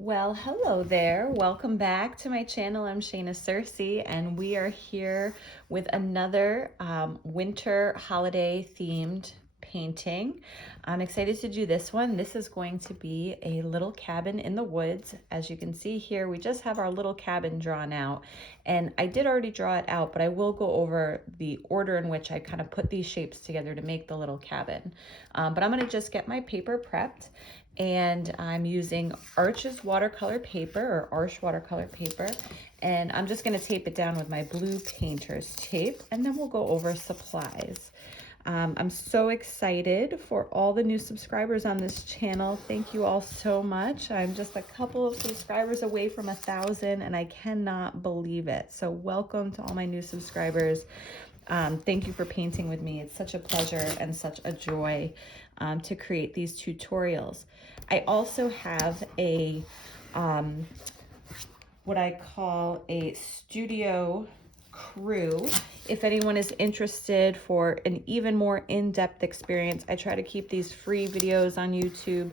Well, hello there. Welcome back to my channel. I'm Shayna Cersei, and we are here with another winter holiday themed painting. I'm excited to do this one. This is going to be a little cabin in the woods. As you can see here, we just have our little cabin drawn out, and I did already draw it out, but I will go over the order in which I kind of put these shapes together to make the little cabin. But I'm going to just get my paper prepped. And I'm using Arches watercolor paper, or Arch watercolor paper, and I'm just going to tape it down with my blue painter's tape, and then we'll go over supplies. I'm so excited for all the new subscribers on this channel. Thank you all so much. I'm just a couple of subscribers away from 1,000, and I cannot believe it. So welcome to all my new subscribers. Thank you for painting with me. It's such a pleasure and such a joy to create these tutorials. I also have a what I call a studio crew. If anyone is interested for an even more in-depth experience, I try to keep these free videos on YouTube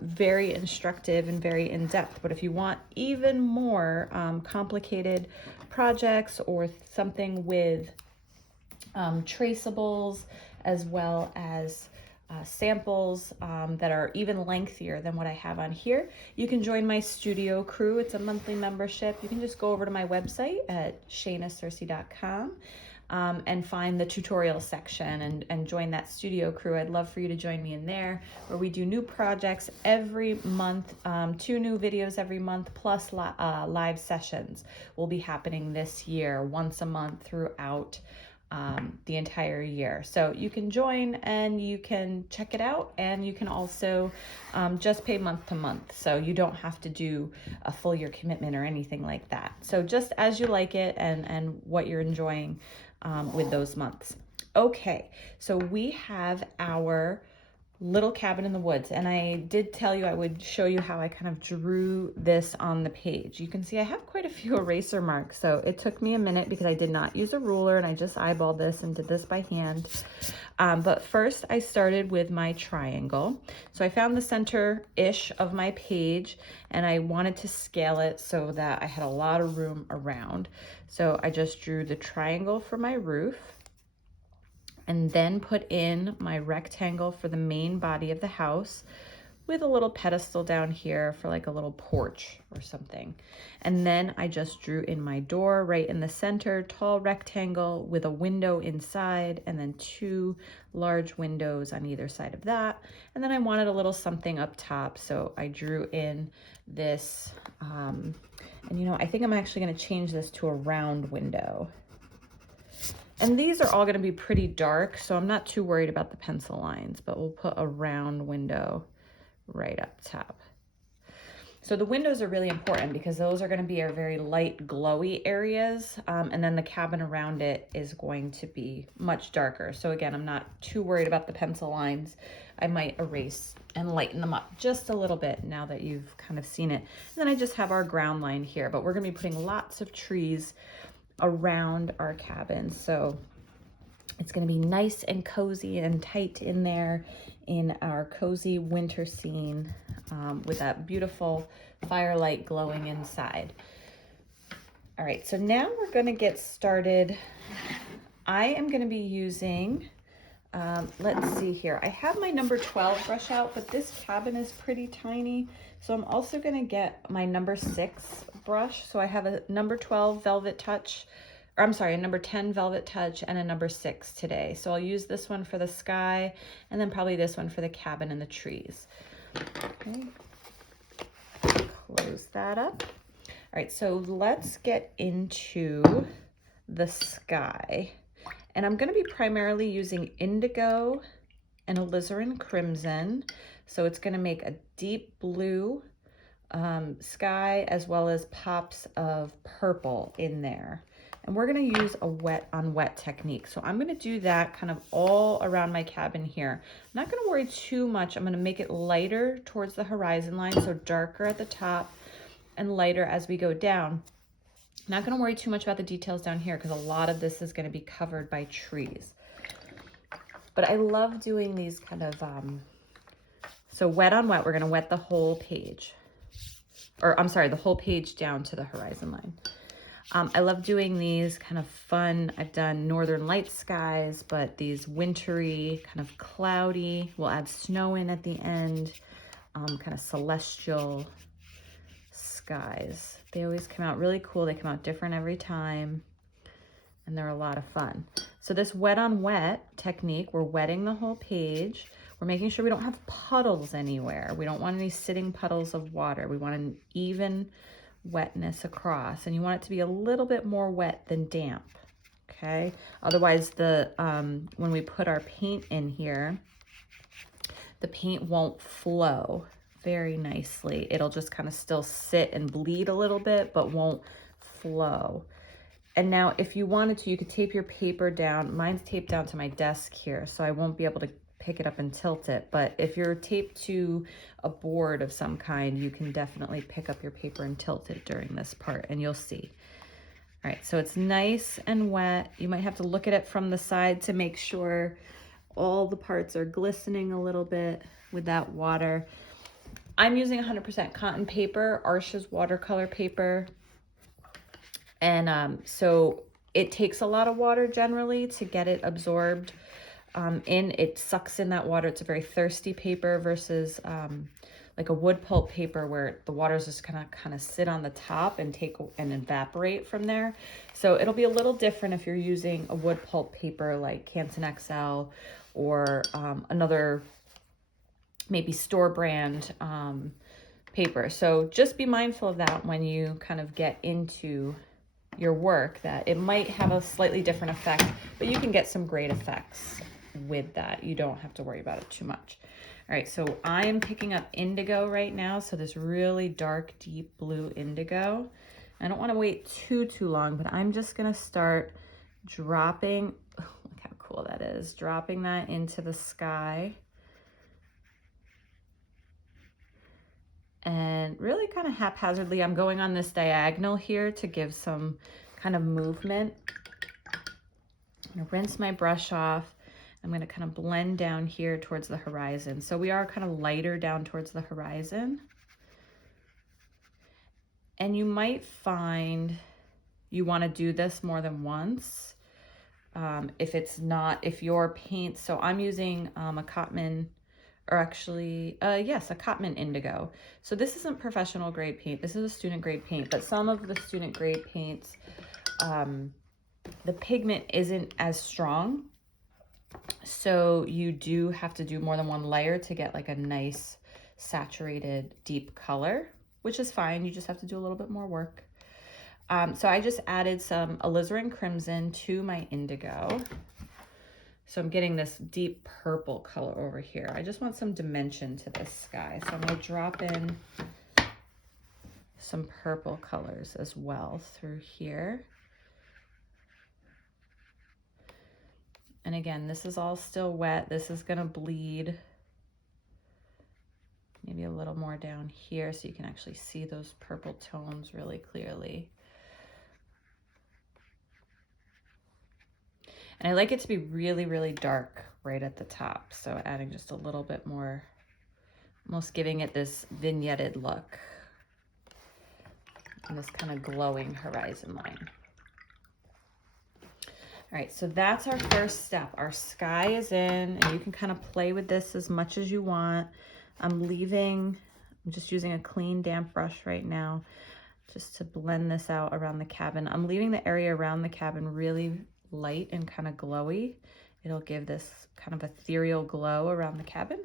very instructive and very in-depth. But if you want even more complicated projects or something with traceables as well as samples that are even lengthier than what I have on here, you can join my studio crew. It's a monthly membership. You can just go over to my website at shaynacersei.com and find the tutorial section and join that studio crew. I'd love for you to join me in there, where we do new projects every month, 2 new videos every month, plus live sessions will be happening this year, once a month throughout the entire year. So you can join and you can check it out, and you can also just pay month to month. So you don't have to do a full year commitment or anything like that. So just as you like it and what you're enjoying with those months. Okay, so we have our little cabin in the woods, and I did tell you I would show you how I kind of drew this on the page. You can see I have quite a few eraser marks, so it took me a minute because I did not use a ruler and I just eyeballed this and did this by hand. But first I started with my triangle. So I found the center-ish of my page, and I wanted to scale it so that I had a lot of room around. So I just drew the triangle for my roof, and then put in my rectangle for the main body of the house with a little pedestal down here for like a little porch or something. And then I just drew in my door right in the center, tall rectangle with a window inside, and then 2 large windows on either side of that. And then I wanted a little something up top, so I drew in this, and you know, I think I'm actually gonna change this to a round window. And these are all going to be pretty dark, so I'm not too worried about the pencil lines, but we'll put a round window right up top. So the windows are really important because those are going to be our very light glowy areas, and then the cabin around it is going to be much darker. So again, I'm not too worried about the pencil lines. I might erase and lighten them up just a little bit now that you've kind of seen it. And then I just have our ground line here, but we're going to be putting lots of trees around our cabin, so it's going to be nice and cozy and tight in there in our cozy winter scene, with that beautiful firelight glowing inside. All right, so now we're going to get started. I am going to be using, let's see here, I have my number 12 brush out, but this cabin is pretty tiny, so I'm also going to get my number 6 brush. So I have a number 12 Velvet Touch, or I'm sorry, a number 10 Velvet Touch and a number 6 today. So I'll use this one for the sky, and then probably this one for the cabin and the trees. Okay, close that up. All right, so let's get into the sky. And I'm going to be primarily using indigo and alizarin crimson. So it's going to make a deep blue sky, as well as pops of purple in there. And we're going to use a wet on wet technique. So I'm going to do that kind of all around my cabin here. I'm not going to worry too much. I'm going to make it lighter towards the horizon line, so darker at the top and lighter as we go down. Not going to worry too much about the details down here because a lot of this is going to be covered by trees. But I love doing these kind of, so wet on wet, we're going to wet the whole page. or I'm sorry, the whole page down to the horizon line. I love doing these kind of fun, I've done northern light skies, but these wintry, kind of cloudy, we'll add snow in at the end, kind of celestial skies. They always come out really cool. They come out different every time, and they're a lot of fun. So this wet on wet technique, we're wetting the whole page. We're making sure we don't have puddles anywhere. We don't want any sitting puddles of water. We want an even wetness across, and you want it to be a little bit more wet than damp, okay? Otherwise, when we put our paint in here, the paint won't flow very nicely. It'll just kind of still sit and bleed a little bit, but won't flow. And now if you wanted to, you could tape your paper down. Mine's taped down to my desk here, so I won't be able to pick it up and tilt it. But if you're taped to a board of some kind, you can definitely pick up your paper and tilt it during this part, and you'll see. All right, so it's nice and wet. You might have to look at it from the side to make sure all the parts are glistening a little bit with that water. I'm using 100% cotton paper, Arsha's watercolor paper. And so it takes a lot of water generally to get it absorbed in. It sucks in that water. It's a very thirsty paper versus like a wood pulp paper where the water is just gonna kind of sit on the top and evaporate from there. So it'll be a little different if you're using a wood pulp paper like Canson XL or another maybe store brand paper. So just be mindful of that when you kind of get into your work, that it might have a slightly different effect, but you can get some great effects with that. You don't have to worry about it too much. All right, so I am picking up indigo right now. So this really dark, deep blue indigo. I don't want to wait too long, but I'm just going to start dropping, oh, look how cool that is, dropping that into the sky. And really kind of haphazardly, I'm going on this diagonal here to give some kind of movement. I'm gonna rinse my brush off. I'm gonna kind of blend down here towards the horizon. So we are kind of lighter down towards the horizon. And you might find you wanna do this more than once. If your paint, so I'm using a Cotman, or actually, yes, a Cotman Indigo. So this isn't professional grade paint. This is a student grade paint, but some of the student grade paints, the pigment isn't as strong. So you do have to do more than one layer to get like a nice saturated deep color, which is fine. You just have to do a little bit more work. So I just added some alizarin crimson to my indigo. So I'm getting this deep purple color over here. I just want some dimension to this sky. So I'm gonna drop in some purple colors as well through here. And again, this is all still wet. This is gonna bleed. Maybe a little more down here so you can actually see those purple tones really clearly. And I like it to be really, really dark right at the top. So adding just a little bit more, almost giving it this vignetted look and this kind of glowing horizon line. All right, so that's our first step. Our sky is in, and you can kind of play with this as much as you want. I'm just using a clean, damp brush right now just to blend this out around the cabin. I'm leaving the area around the cabin really light and kind of glowy. It'll give this kind of ethereal glow around the cabin.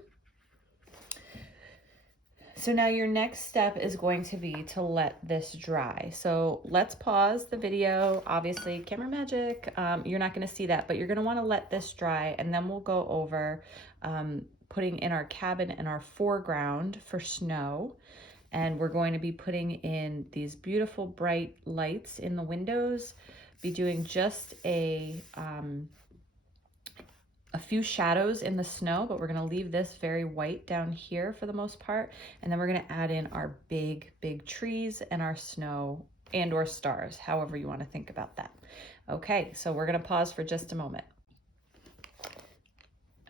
So now your next step is going to be to let this dry. So let's pause the video. Obviously, camera magic, you're not gonna see that, but you're gonna wanna let this dry, and then we'll go over putting in our cabin and our foreground for snow. And we're going to be putting in these beautiful bright lights in the windows, be doing just a few shadows in the snow, but we're gonna leave this very white down here for the most part. And then we're gonna add in our big, big trees and our snow and or stars, however you wanna think about that. Okay, so we're gonna pause for just a moment.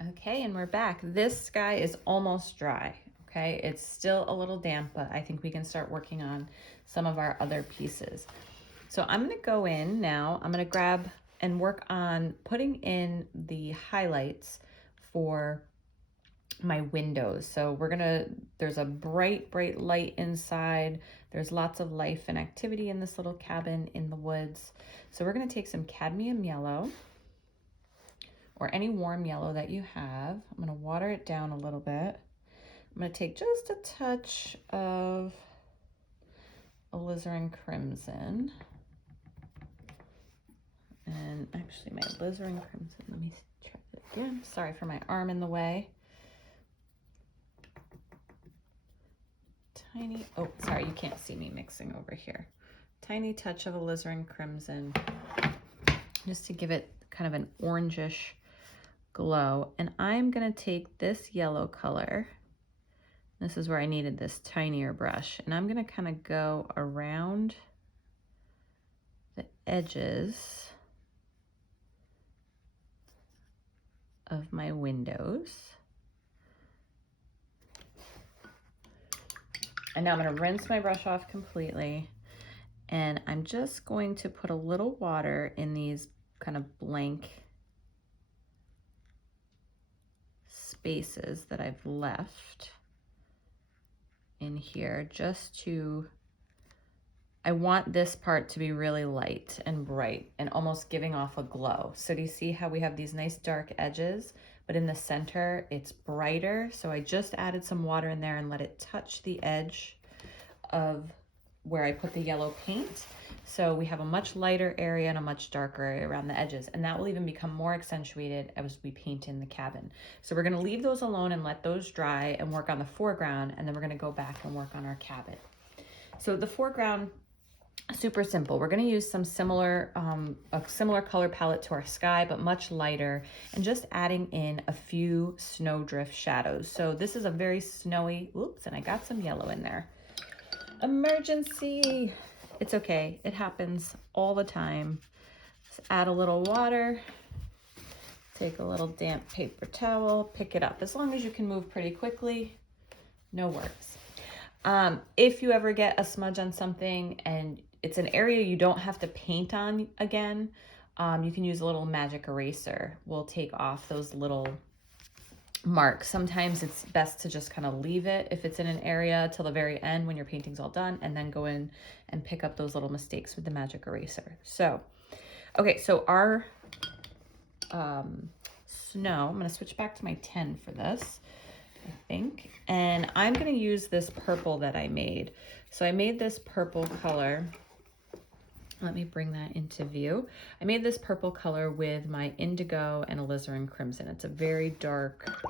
Okay, and we're back. This sky is almost dry. Okay, it's still a little damp, but I think we can start working on some of our other pieces. So I'm gonna go in now, I'm gonna grab and work on putting in the highlights for my windows. So there's a bright light inside. There's lots of life and activity in this little cabin in the woods. So we're gonna take some cadmium yellow or any warm yellow that you have. I'm gonna water it down a little bit. I'm gonna take just a touch of alizarin crimson. And actually my alizarin crimson, let me try it again. Sorry for my arm in the way. Tiny, oh, sorry, you can't see me mixing over here. Tiny touch of alizarin crimson, just to give it kind of an orangish glow. And I'm gonna take this yellow color. This is where I needed this tinier brush. And I'm gonna kind of go around the edges of my windows. And now I'm gonna rinse my brush off completely. And I'm just going to put a little water in these kind of blank spaces that I've left in here, just to, I want this part to be really light and bright and almost giving off a glow. So do you see how we have these nice dark edges, but in the center it's brighter? So I just added some water in there and let it touch the edge of where I put the yellow paint. So we have a much lighter area and a much darker area around the edges, and that will even become more accentuated as we paint in the cabin. So we're gonna leave those alone and let those dry and work on the foreground, and then we're gonna go back and work on our cabin. So the foreground, super simple. We're gonna use some similar, a similar color palette to our sky, but much lighter, and just adding in a few snowdrift shadows. So this is a very snowy, oops, and I got some yellow in there. Emergency. It's okay, it happens all the time. Just add a little water, take a little damp paper towel, pick it up. As long as you can move pretty quickly, no worries. If you ever get a smudge on something and it's an area you don't have to paint on again, you can use a little magic eraser. We'll take off those little marks. Sometimes it's best to just kind of leave it if it's in an area till the very end when your painting's all done, and then go in and pick up those little mistakes with the magic eraser. So, okay, so our snow, I'm gonna switch back to my 10 for this, I think. And I'm gonna use this purple that I made. So I made this purple color. Let me bring that into view. I made this purple color with my indigo and alizarin crimson. It's a very dark,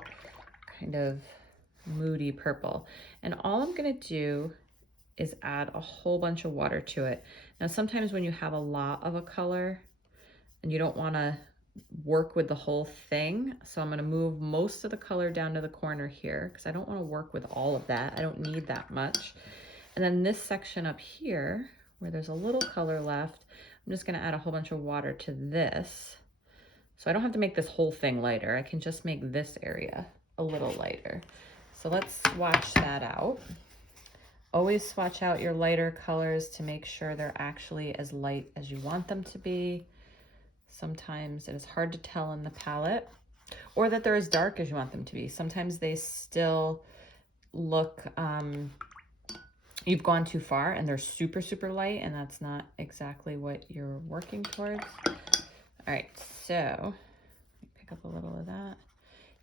kind of moody purple. And all I'm gonna do is add a whole bunch of water to it. Now, sometimes when you have a lot of a color and you don't wanna work with the whole thing, so I'm gonna move most of the color down to the corner here because I don't wanna work with all of that. I don't need that much. And then this section up here, where there's a little color left, I'm just gonna add a whole bunch of water to this. So I don't have to make this whole thing lighter. I can just make this area a little lighter. So let's swatch that out. Always swatch out your lighter colors to make sure they're actually as light as you want them to be. Sometimes it is hard to tell in the palette, or that they're as dark as you want them to be. Sometimes they still look, you've gone too far and they're super, super light, and that's not exactly what you're working towards. All right, so pick up a little of that.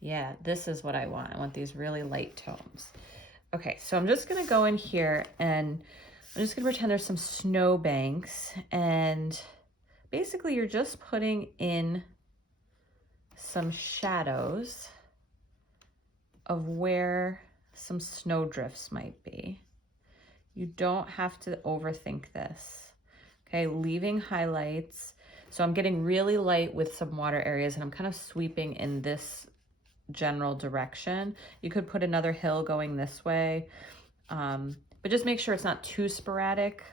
Yeah, this is what I want. I want these really light tones. Okay, so I'm just gonna go in here and I'm just gonna pretend there's some snow banks, and basically you're just putting in some shadows of where some snowdrifts might be. You don't have to overthink this, okay? Leaving highlights. So I'm getting really light with some water areas, and I'm kind of sweeping in this general direction. You could put another hill going this way, but just make sure it's not too sporadic.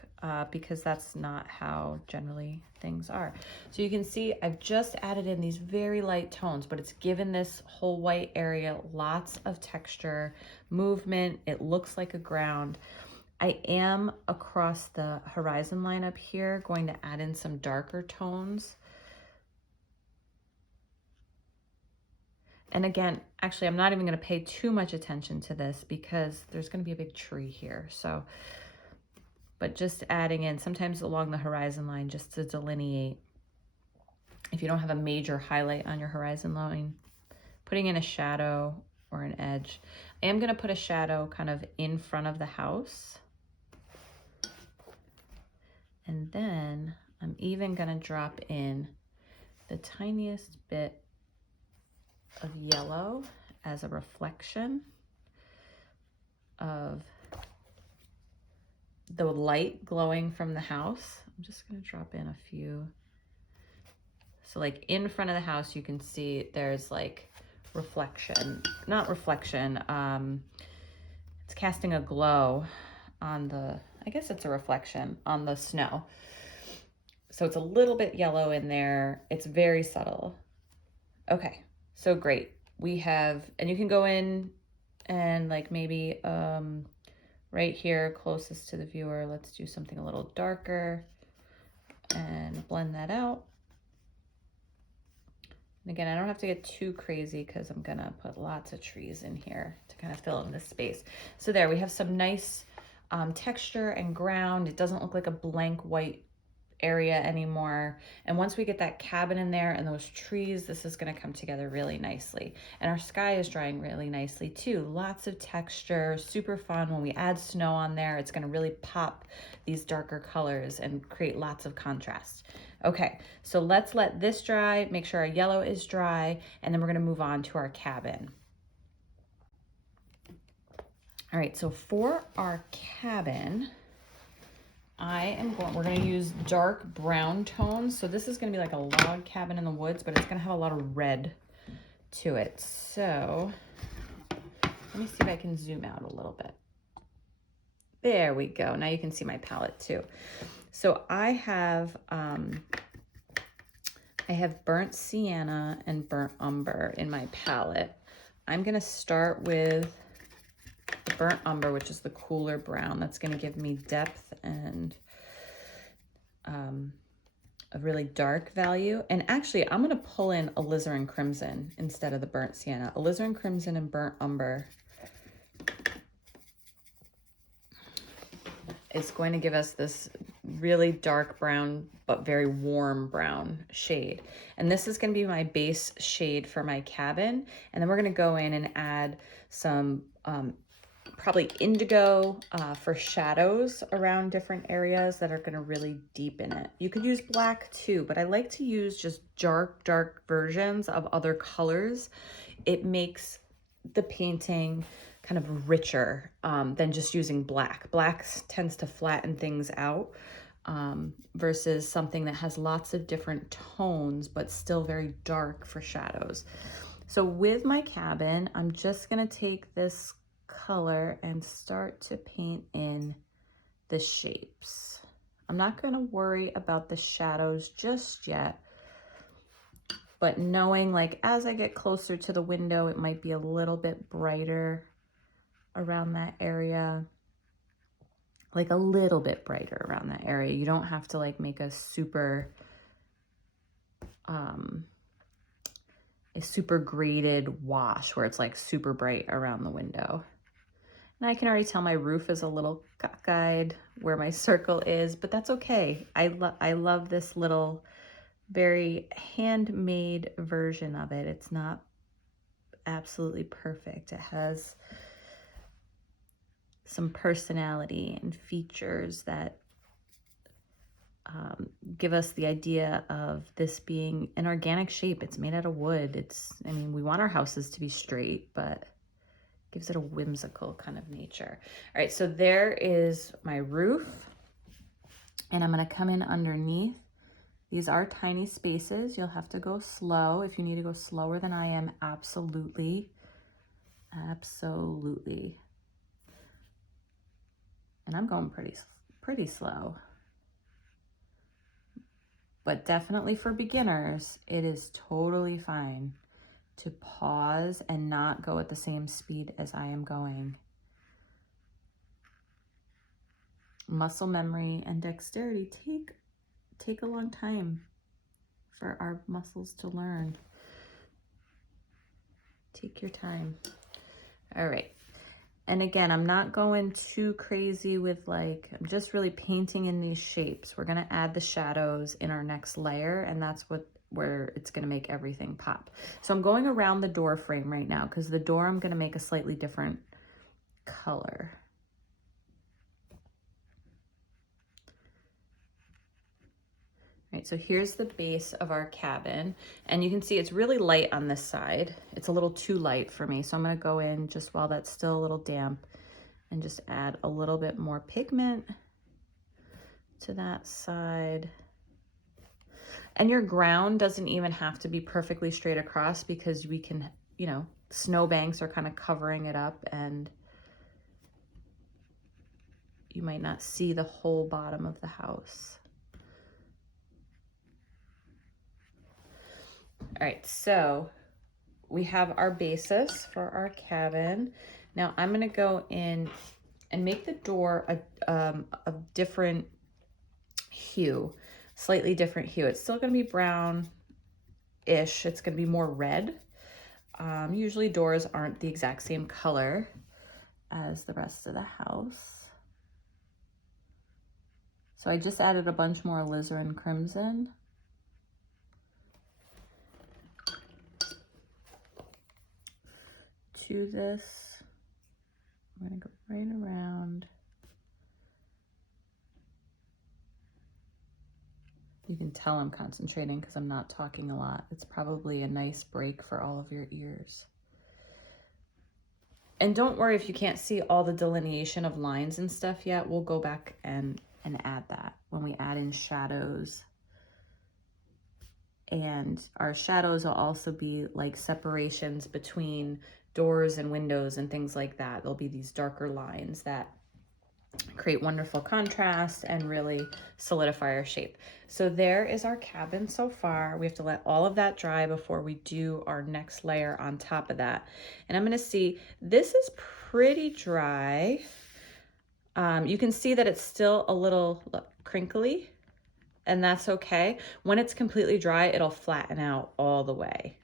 because that's not how generally things are. So you can see I've just added in these very light tones, but it's given this whole white area lots of texture, movement. It looks like a ground. I am across the horizon line up here going to add in some darker tones. And again, actually, I'm not even going to pay too much attention to this because there's going to be a big tree here. So, but just adding in sometimes along the horizon line just to delineate. If you don't have a major highlight on your horizon line, putting in a shadow or an edge. I am going to put a shadow kind of in front of the house. And then I'm even going to drop in the tiniest bit of yellow as a reflection of the light glowing from the house. I'm just going to drop in a few. So like in front of the house, you can see there's like reflection, not reflection. It's casting a glow on the, I guess it's a reflection on the snow. So it's a little bit yellow in there. It's very subtle. Okay, so great. We have, and you can go in and like maybe right here closest to the viewer, let's do something a little darker and blend that out. And again, I don't have to get too crazy because I'm gonna put lots of trees in here to kind of fill in this space. So there, we have some nice texture and ground. It doesn't look like a blank white area anymore. And once we get that cabin in there and those trees, this is gonna come together really nicely. And our sky is drying really nicely too. Lots of texture, super fun. When we add snow on there, it's gonna really pop these darker colors and create lots of contrast. Okay, so let's let this dry, make sure our yellow is dry, and then we're gonna move on to our cabin. All right, so for our cabin, we're gonna use dark brown tones. So this is gonna be like a log cabin in the woods, but it's gonna have a lot of red to it. So let me see if I can zoom out a little bit. There we go. Now you can see my palette too. So I have burnt sienna and burnt umber in my palette. I'm gonna start with the burnt umber, which is the cooler brown. That's gonna give me depth and a really dark value. And actually, I'm gonna pull in alizarin crimson instead of the burnt sienna. Alizarin crimson and burnt umber is going to give us this really dark brown, but very warm brown shade. And this is gonna be my base shade for my cabin. And then we're gonna go in and add some probably indigo for shadows around different areas that are gonna really deepen it. You could use black too, but I like to use just dark versions of other colors. It makes the painting kind of richer than just using black. Black tends to flatten things out versus something that has lots of different tones, but still very dark for shadows. So with my cabin, I'm just gonna take this color and start to paint in the shapes. I'm not gonna worry about the shadows just yet, but knowing like as I get closer to the window, it might be a little bit brighter around that area, like a little bit brighter around that area. You don't have to like make a super graded wash where it's like super bright around the window. And I can already tell my roof is a little cockeyed where my circle is, but that's okay. I love this little very handmade version of it. It's not absolutely perfect. It has some personality and features that give us the idea of this being an organic shape. It's made out of wood. I mean, we want our houses to be straight, but gives it a whimsical kind of nature. All right, so there is my roof, and I'm gonna come in underneath. These are tiny spaces. You'll have to go slow. If you need to go slower than I am, absolutely. And I'm going pretty slow. But definitely for beginners, it is totally fine to pause and not go at the same speed as I am going. Muscle memory and dexterity take a long time for our muscles to learn. Take your time. All right. And again, I'm not going too crazy with like, I'm just really painting in these shapes. We're gonna add the shadows in our next layer, and that's where it's gonna make everything pop. So I'm going around the door frame right now because the door I'm gonna make a slightly different color. Right, so here's the base of our cabin, and you can see it's really light on this side. It's a little too light for me, so I'm gonna go in just while that's still a little damp and just add a little bit more pigment to that side. And your ground doesn't even have to be perfectly straight across because we can, you know, snowbanks are kind of covering it up and you might not see the whole bottom of the house. All right, so we have our basis for our cabin. Now I'm gonna go in and make the door a different hue, slightly different hue. It's still gonna be brown-ish, it's gonna be more red. Usually doors aren't the exact same color as the rest of the house. So I just added a bunch more alizarin crimson. To this, I'm gonna go right around. You can tell I'm concentrating because I'm not talking a lot. It's probably a nice break for all of your ears. And don't worry if you can't see all the delineation of lines and stuff yet. We'll go back and add that when we add in shadows. And our shadows will also be like separations between doors and windows and things like that. There'll be these darker lines that create wonderful contrast and really solidify our shape. So there is our cabin so far. We have to let all of that dry before we do our next layer on top of that. And I'm gonna see, this is pretty dry. You can see that it's still a little crinkly, and that's okay. When it's completely dry, it'll flatten out all the way.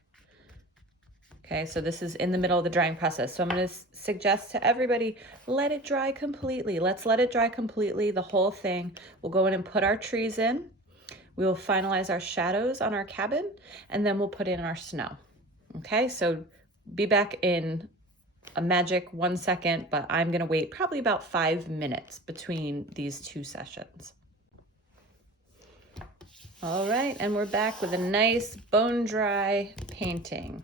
Okay, so this is in the middle of the drying process. So I'm gonna suggest to everybody, let it dry completely. Let's let it dry completely, the whole thing. We'll go in and put our trees in. We will finalize our shadows on our cabin, and then we'll put in our snow. Okay, so be back in a magic 1 second, but I'm gonna wait probably about 5 minutes between these two sessions. All right, and we're back with a nice bone dry painting.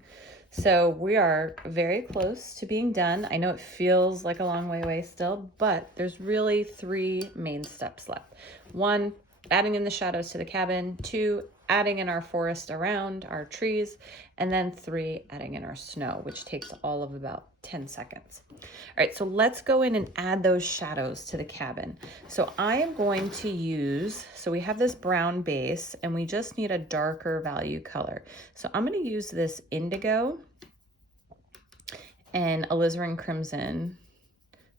So we are very close to being done. I know it feels like a long way away still, but there's really 3 main steps left. 1, adding in the shadows to the cabin. 2, adding in our forest around our trees. And then 3, adding in our snow, which takes all of about 10 seconds. All right, so let's go in and add those shadows to the cabin. So I am going to use, so we have this brown base and we just need a darker value color. So I'm gonna use this indigo and alizarin crimson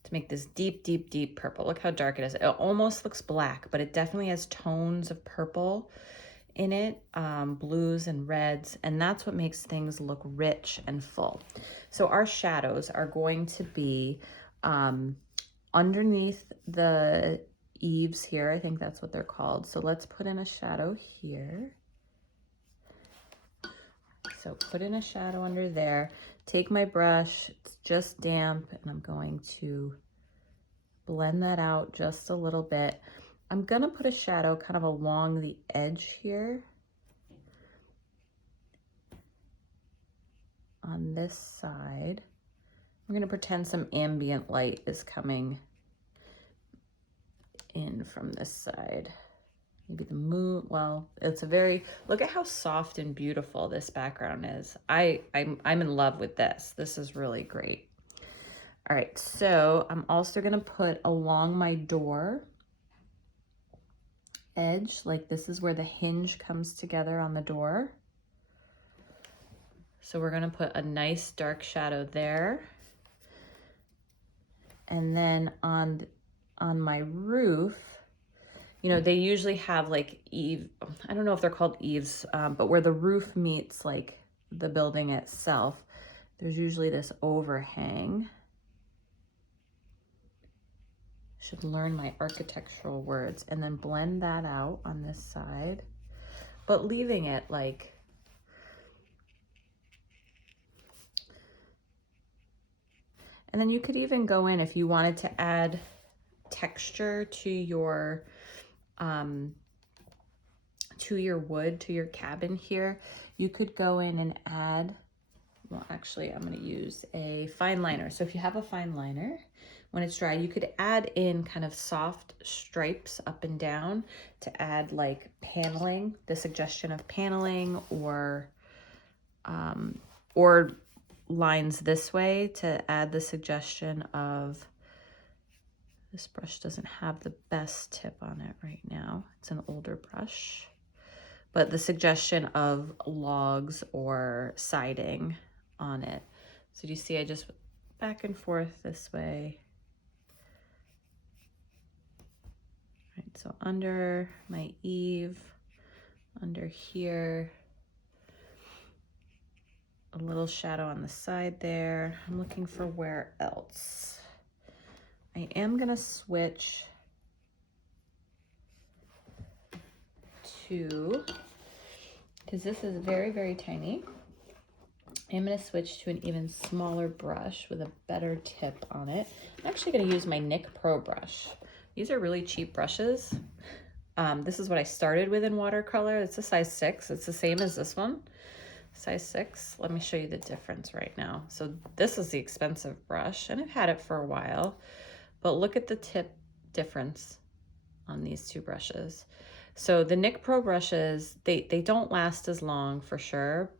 to make this deep, deep, deep purple. Look how dark it is. It almost looks black, but it definitely has tones of purple in it, blues and reds, and that's what makes things look rich and full. So our shadows are going to be underneath the eaves here. I think that's what they're called. So let's put in a shadow here. So put in a shadow under there. Take my brush, it's just damp, and I'm going to blend that out just a little bit. I'm gonna put a shadow kind of along the edge here on this side. I'm gonna pretend some ambient light is coming in from this side. Maybe the moon, well, it's a very, look at how soft and beautiful this background is. I'm in love with this. This is really great. All right, so I'm also gonna put along my door edge, like this is where the hinge comes together on the door. So we're gonna put a nice dark shadow there. And then on my roof, you know, they usually have like I don't know if they're called eaves, but where the roof meets like the building itself, there's usually this overhang. Should learn my architectural words, and then blend that out on this side, but leaving it like, and then you could even go in if you wanted to add texture to your wood, to your cabin here, you could go in and add, well, actually, I'm going to use a fine liner. So if you have a fine liner, when it's dry, you could add in kind of soft stripes up and down to add like paneling, the suggestion of paneling, or lines this way to add the suggestion of, this brush doesn't have the best tip on it right now. It's an older brush, but the suggestion of logs or siding on it. So do you see I just back and forth this way? Right, so under my eave, under here, a little shadow on the side there. I'm looking for where else. I am gonna switch to, because this is very, very tiny, I'm going to switch to an even smaller brush with a better tip on it. I'm actually going to use my NIC Pro brush. These are really cheap brushes. This is what I started with in watercolor. It's a size 6. It's the same as this one, size 6. Let me show you the difference right now. So this is the expensive brush, and I've had it for a while, but look at the tip difference on these two brushes. So the NIC Pro brushes, they don't last as long for sure.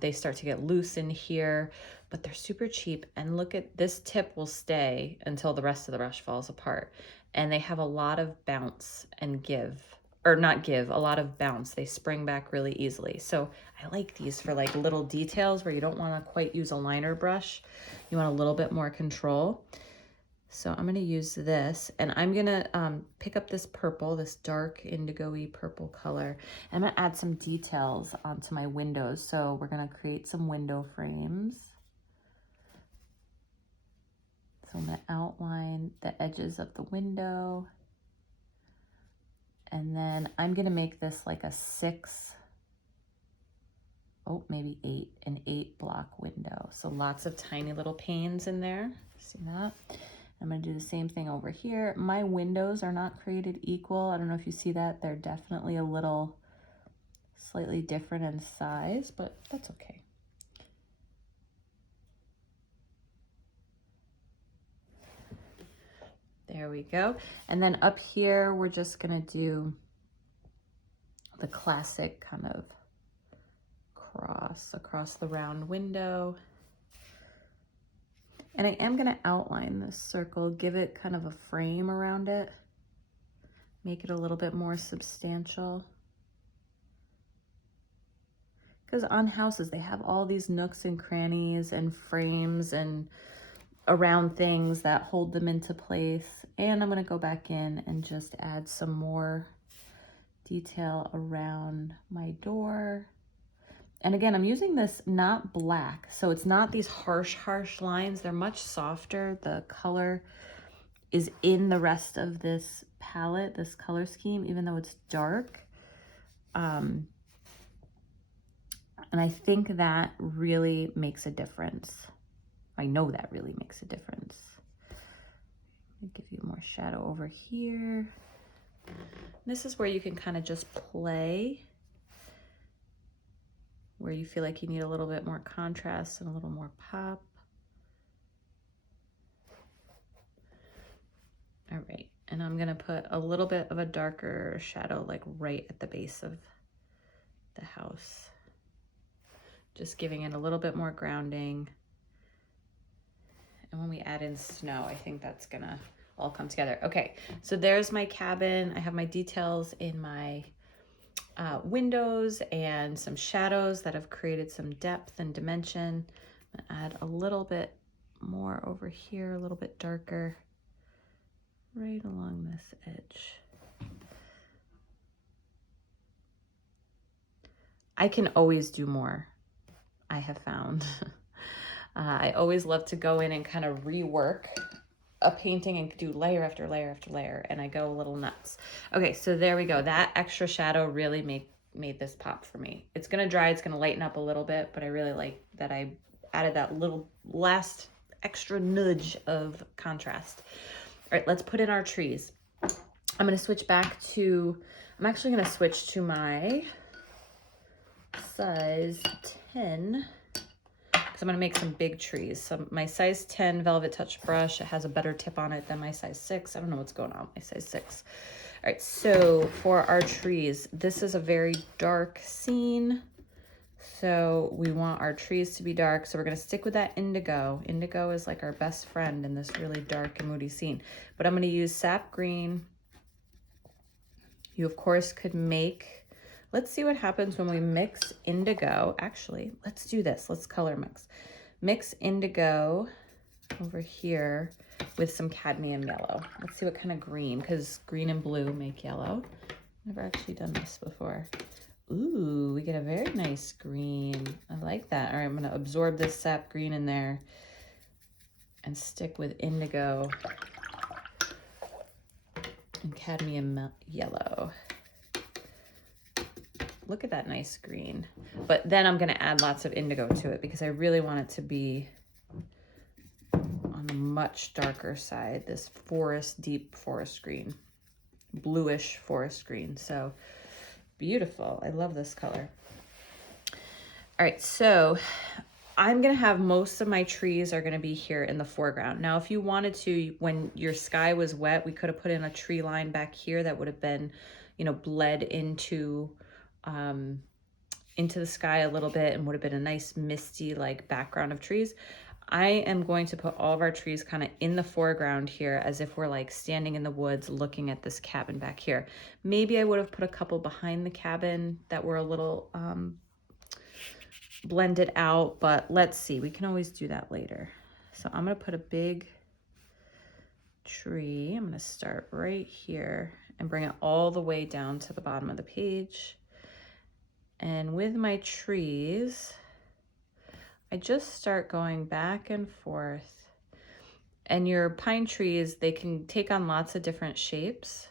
They start to get loose in here, but they're super cheap. And look at this tip will stay until the rest of the brush falls apart. And they have a lot of bounce and give, or not give, a lot of bounce. They spring back really easily. So I like these for like little details where you don't want to quite use a liner brush. You want a little bit more control. So I'm going to use this, and I'm going to pick up this purple, this dark indigo-y purple color. And I'm going to add some details onto my windows. So we're going to create some window frames. So I'm going to outline the edges of the window. And then I'm going to make this like a 6, oh, maybe 8, an 8 block window. So lots of tiny little panes in there. See that? I'm going to do the same thing over here. My windows are not created equal. I don't know if you see that. They're definitely a little slightly different in size, but that's okay. There we go. And then up here, we're just going to do the classic kind of cross across the round window. And I am going to outline this circle, give it kind of a frame around it, make it a little bit more substantial. Because on houses, they have all these nooks and crannies and frames and around things that hold them into place. And I'm going to go back in and just add some more detail around my door. And again, I'm using this not black, so it's not these harsh lines. They're much softer. The color is in the rest of this palette, this color scheme, even though it's dark. And I think that really makes a difference. I know that really makes a difference. Let me give you more shadow over here. This is where you can kind of just play, where you feel like you need a little bit more contrast and a little more pop. All right, and I'm gonna put a little bit of a darker shadow like right at the base of the house. Just giving it a little bit more grounding. And when we add in snow, I think that's gonna all come together. Okay, so there's my cabin. I have my details in my windows and some shadows that have created some depth and dimension. I'm gonna add a little bit more over here, a little bit darker, right along this edge. I can always do more, I have found. I always love to go in and kind of rework a painting and do layer after layer after layer, and I go a little nuts. Okay, so there we go. That extra shadow really made this pop for me. It's gonna dry, it's gonna lighten up a little bit, but I really like that I added that little last extra nudge of contrast. All right, let's put in our trees. I'm gonna switch back to, I'm actually gonna switch to my size 10, because I'm gonna make some big trees. So my size 10 Velvet Touch brush, it has a better tip on it than my size 6. I don't know what's going on with my size 6. All right, so for our trees, this is a very dark scene. So we want our trees to be dark. So we're gonna stick with that indigo. Indigo is like our best friend in this really dark and moody scene. But I'm gonna use sap green. You of course could make, let's see what happens when we mix indigo. Actually, let's do this. Let's color mix. Mix indigo over here with some cadmium yellow. Let's see what kind of green, because green and blue make yellow. Never actually done this before. Ooh, we get a very nice green. I like that. All right, I'm gonna absorb this sap green in there and stick with indigo and cadmium yellow. Look at that nice green. But then I'm gonna add lots of indigo to it because I really want it to be on the much darker side, this forest, deep forest green, bluish forest green. So beautiful. I love this color. All right, so I'm gonna have most of my trees are gonna be here in the foreground. Now, if you wanted to, when your sky was wet, we could have put in a tree line back here that would have been, you know, bled into the sky a little bit and would have been a nice misty like background of trees. I am going to put all of our trees kind of in the foreground here as if we're like standing in the woods looking at this cabin back here. Maybe I would have put a couple behind the cabin that were a little blended out, but let's see, we can always do that later. So I'm gonna put a big tree. I'm gonna start right here and bring it all the way down to the bottom of the page. And with my trees, I just start going back and forth. And your pine trees, they can take on lots of different shapes.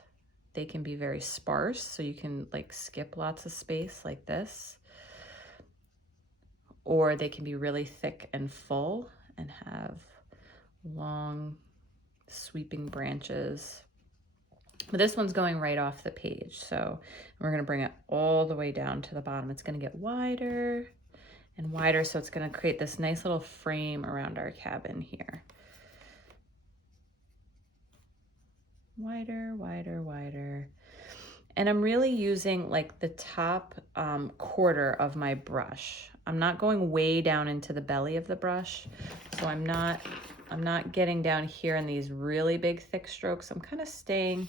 They can be very sparse, so you can like skip lots of space like this. Or they can be really thick and full and have long sweeping branches. But this one's going right off the page, so we're gonna bring it all the way down to the bottom. It's gonna get wider and wider, so it's gonna create this nice little frame around our cabin here. Wider, wider, wider. And I'm really using like the top quarter of my brush. I'm not going way down into the belly of the brush, so I'm not getting down here in these really big thick strokes. I'm kind of staying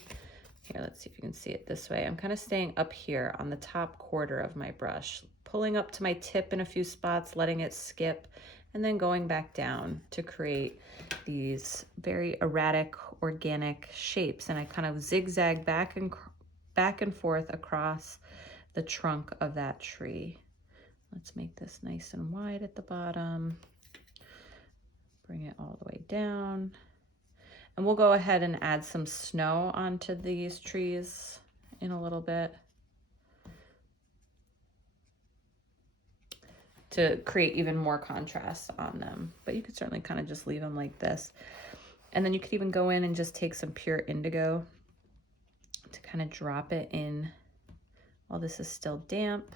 here. Let's see if you can see it this way. I'm kind of staying up here on the top quarter of my brush, pulling up to my tip in a few spots, letting it skip, and then going back down to create these very erratic, organic shapes. And I kind of zigzag back and forth across the trunk of that tree. Let's make this nice and wide at the bottom. Bring it all the way down. And we'll go ahead and add some snow onto these trees in a little bit to create even more contrast on them. But you could certainly kind of just leave them like this. And then you could even go in and just take some pure indigo to kind of drop it in while this is still damp.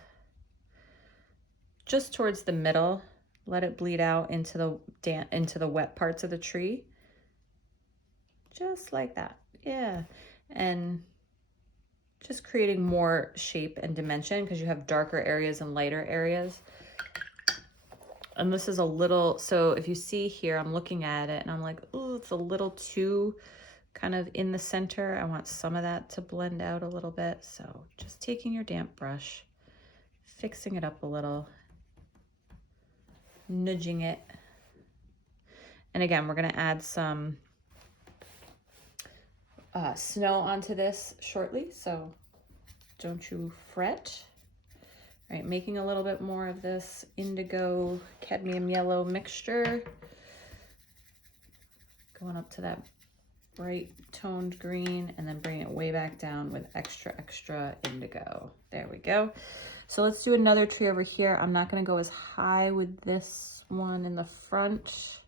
Just towards the middle, let it bleed out into the wet parts of the tree. Just like that, yeah. And just creating more shape and dimension because you have darker areas and lighter areas. And this is a little, so if you see here, I'm looking at it and I'm like, oh, it's a little too kind of in the center. I want some of that to blend out a little bit. So just taking your damp brush, fixing it up a little, nudging it. And again, we're gonna add some snow onto this shortly, so don't you fret. All right, making a little bit more of this indigo cadmium yellow mixture. Going up to that bright toned green and then bring it way back down with extra indigo. There we go. So let's do another tree over here. I'm not gonna go as high with this one in the front.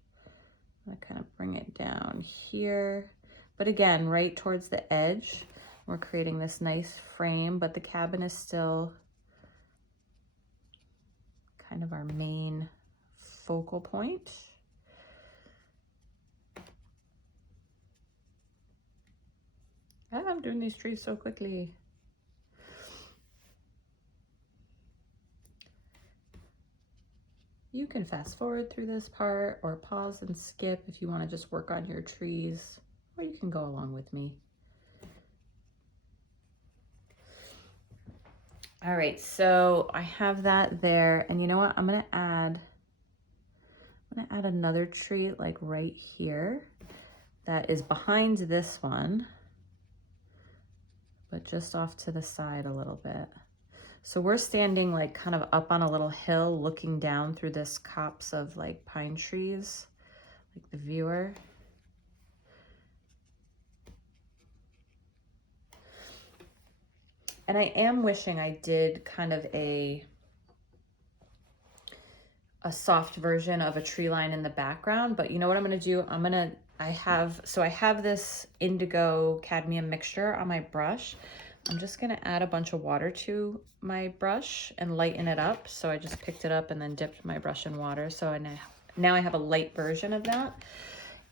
I'm gonna kind of bring it down here. But again, right towards the edge, we're creating this nice frame, but the cabin is still kind of our main focal point. I'm doing these trees so quickly. You can fast forward through this part or pause and skip if you want to just work on your trees, or you can go along with me. All right, so I have that there, and you know what? I'm gonna add another tree like right here that is behind this one, but just off to the side a little bit. So we're standing like kind of up on a little hill looking down through this copse of like pine trees, like the viewer. And I am wishing I did kind of a soft version of a tree line in the background, but you know what I'm gonna do? I have this indigo cadmium mixture on my brush. I'm just gonna add a bunch of water to my brush and lighten it up. So I just picked it up and then dipped my brush in water. So now I have a light version of that.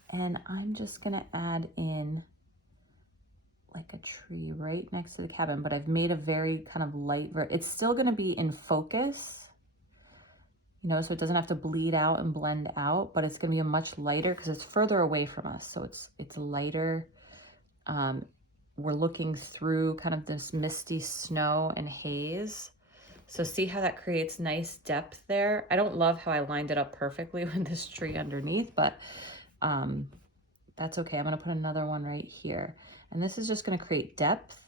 And I'm just gonna add in like a tree right next to the cabin, but I've made a very kind of light, it's still gonna be in focus, you know, so it doesn't have to bleed out and blend out, but it's gonna be a much lighter because it's further away from us. So it's lighter. We're looking through kind of this misty snow and haze. So see how that creates nice depth there? I don't love how I lined it up perfectly with this tree underneath, but that's okay. I'm gonna put another one right here. And this is just gonna create depth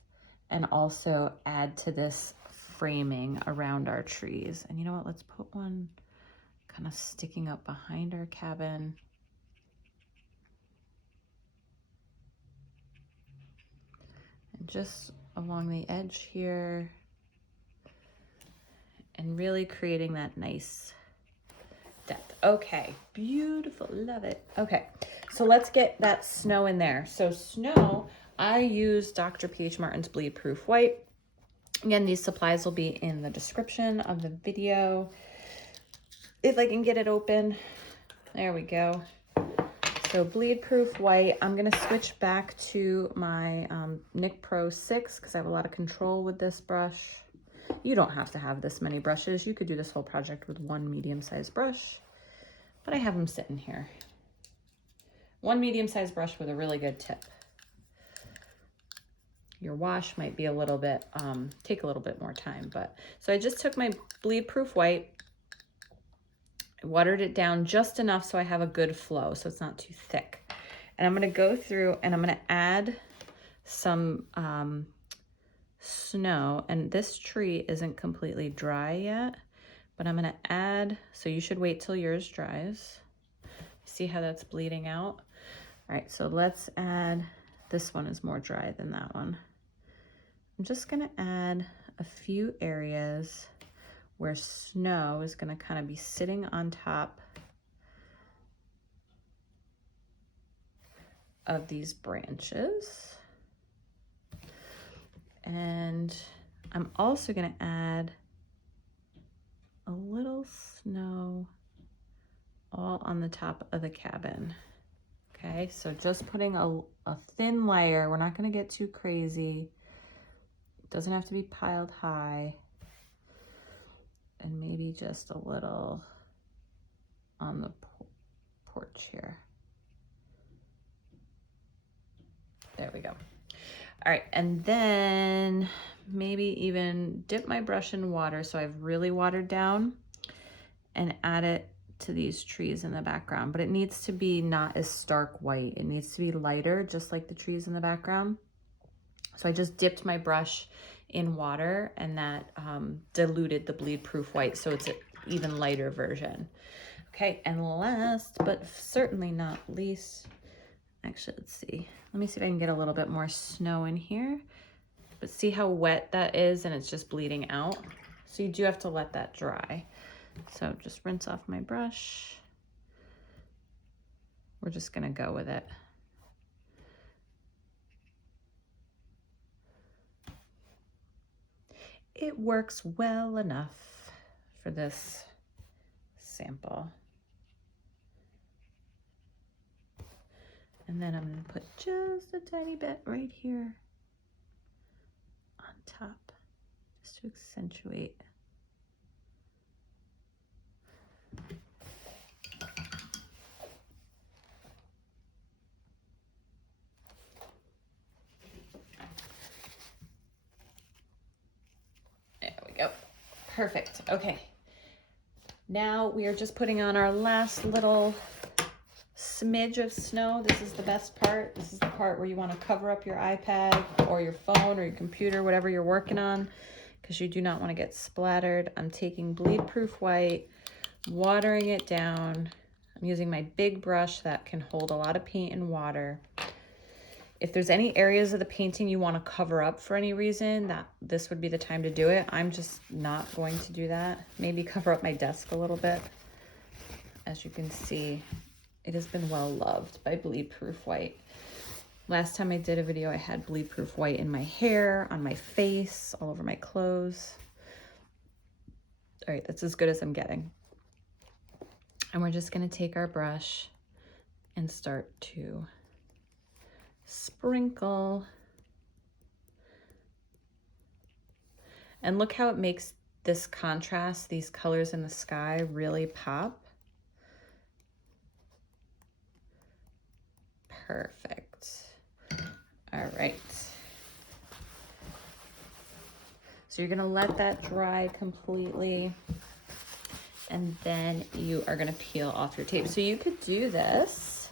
and also add to this framing around our trees. And you know what? Let's put one kind of sticking up behind our cabin. And just along the edge here. And really creating that nice depth. Okay, beautiful, love it. Okay, so let's get that snow in there. So snow, I use Dr. P.H. Martin's Bleed Proof White. Again, these supplies will be in the description of the video. If I can get it open, there we go. So Bleed Proof White, I'm gonna switch back to my Nic Pro 6 because I have a lot of control with this brush. You don't have to have this many brushes. You could do this whole project with one medium-sized brush, but I have them sitting here. One medium-sized brush with a really good tip. Your wash might be a little bit, take a little bit more time, but. So I just took my Bleed Proof White, I watered it down just enough so I have a good flow, so it's not too thick. And I'm gonna go through and I'm gonna add some snow, and this tree isn't completely dry yet, but I'm gonna add, so you should wait till yours dries. See how that's bleeding out? All right, so let's add, this one is more dry than that one. I'm just gonna add a few areas where snow is gonna kind of be sitting on top of these branches. And I'm also gonna add a little snow all on the top of the cabin. Okay, so just putting a thin layer. We're not gonna get too crazy. It doesn't have to be piled high. And maybe just a little on the porch here. There we go. All right, and then maybe even dip my brush in water so I've really watered down, and add it to these trees in the background. But it needs to be not as stark white. It needs to be lighter, just like the trees in the background. So I just dipped my brush in water, and that diluted the bleed proof white, so it's an even lighter version. Okay, and last but certainly not least, actually, let's see. Let me see if I can get a little bit more snow in here. But see how wet that is, and it's just bleeding out? So you do have to let that dry. So just rinse off my brush. We're just gonna go with it. It works well enough for this sample. And then I'm gonna put just a tiny bit right here on top, just to accentuate. There we go. Perfect. Okay. Now we are just putting on our last little smidge of snow. This is the best part. This is the part where you want to cover up your iPad or your phone or your computer, whatever you're working on, because you do not want to get splattered. I'm taking bleed proof white, watering it down. I'm using my big brush that can hold a lot of paint and water. If there's any areas of the painting you want to cover up for any reason, this would be the time to do it. I'm just not going to do that. Maybe cover up my desk a little bit. As you can see, it has been well loved by bleed proof white. Last time I did a video, I had bleed proof white in my hair, on my face, all over my clothes. All right, that's as good as I'm getting. And we're just gonna take our brush and start to sprinkle. And look how it makes this contrast, these colors in the sky, really pop. Perfect. All right. So you're gonna let that dry completely, and then you are gonna peel off your tape. So you could do this.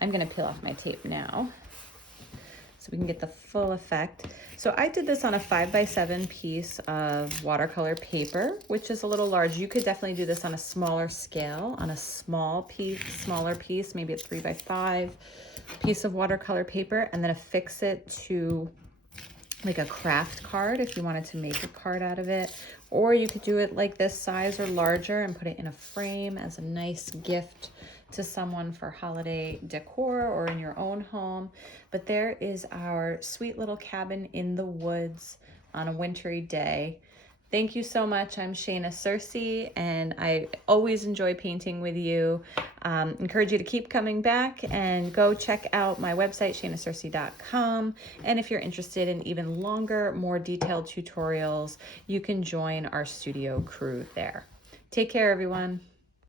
I'm gonna peel off my tape now so we can get the full effect. So I did this on a 5x7 piece of watercolor paper, which is a little large. You could definitely do this on a smaller scale, on a smaller piece, maybe a 3x5 piece of watercolor paper, and then affix it to like a craft card if you wanted to make a card out of it. Or you could do it like this size or larger and put it in a frame as a nice gift to someone for holiday decor or in your own home. But there is our sweet little cabin in the woods on a wintry day. Thank you so much. I'm Shayna Searcy, and I always enjoy painting with you. Encourage you to keep coming back, and go check out my website, shaynasearcy.com. And if you're interested in even longer, more detailed tutorials, you can join our studio crew there. Take care, everyone.